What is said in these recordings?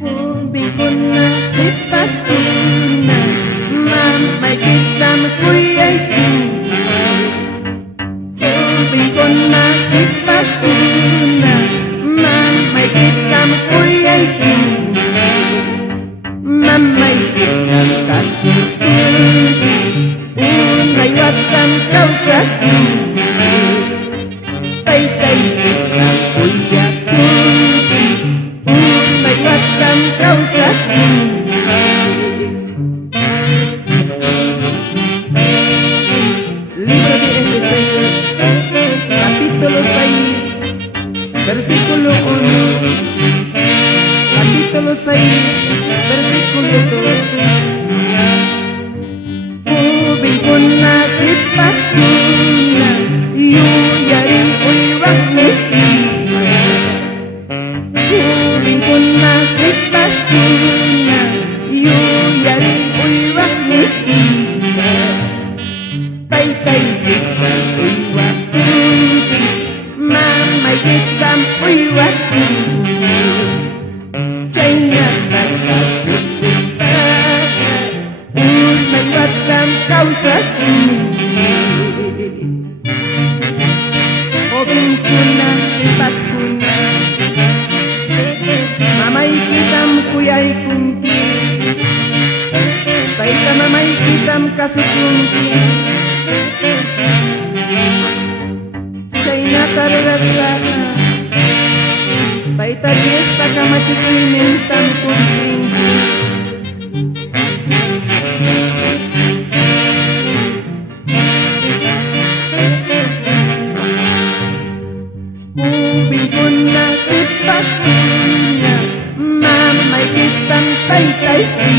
Jovenkuna sipaskuna, mamay kitang Wiñaypaq. Jovenkuna sipaskuna, mamay kitang Wiñaypaq. Mamay kitang kasulti, unay watang kausaku. Tay kitang Wiñaypaq, unay watang kausaku. Libro de Efesios, capítulo 6, versículo 1, capítulo 6, versículo 2. Jovenkuna sipaskuna, yuyari uywaqniki. Jovenkuna sipaskuna, yuyari uywaqniki. Tay kitang uywaqniki, mamay kitang uywaqniki. Chaynata kasukustada, unay watang kausaku. Jovenkuna sipaskuna, mamay kitang kuyaykunki. Tayta mamay kitang kasukunki. Chaynata rurasqaqa, tayta Diosta kamachikuynintam cumplinki. Jovenkuna sipaskuna, mamay kitang taytayki.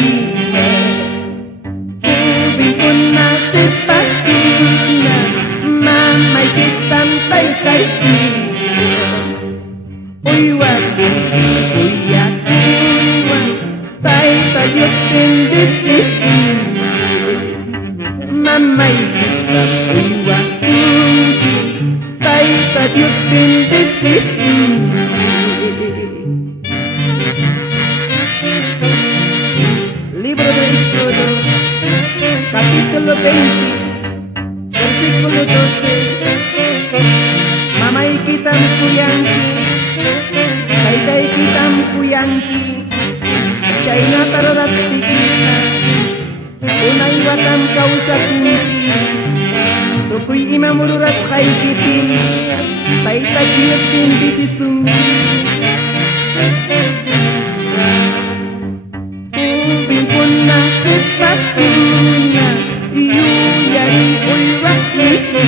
Jovenkuna sipaskuna, mamay kitang taytayki. Uywaqniki kuyakuwan, tayta Dios bendecisu. Mamay kitang uywaqniki, tayta Dios bendecisu. Libro de Éxodo, capítulo 20, versículo 12. Mamay kitang kuyanki, taytay kitang kuyanki. Chaynata rurasqikita, unay watang kawsakunki. Tukuy imam rurasqaykipin, tayta Dios bendecisunki. Jovenkuna sipaskuna, yuyari uywaqniki.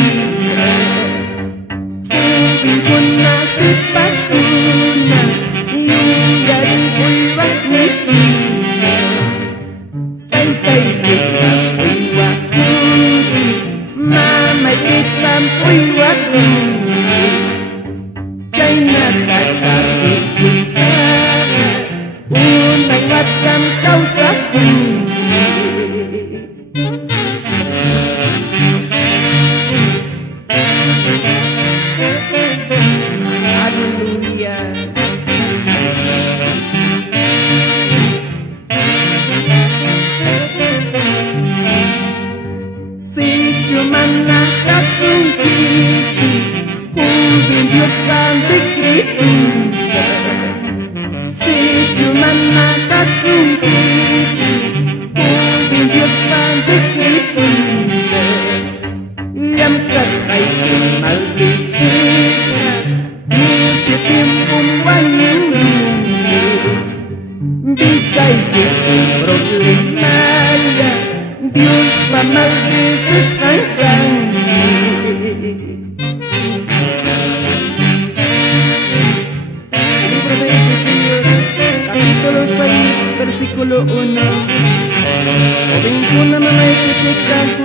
Jovenkuna sipaskuna, yuyari uywaqniki. Taytay kitang uywaqniki, mamay kitang uywaqniki. Chaynata kasukustada, unay watang kausaku. Haleluya. Si chumana kasunkichi, joven Dios canticrituta. Si chumana kasunkichi, joven Dios canticrituta. Lamkas kaykin maldicista, Dios tiempong wanungi. Bigay kitong problemaya, Dios pa maldices hanggang. Jovenkuna mamayta chaykanku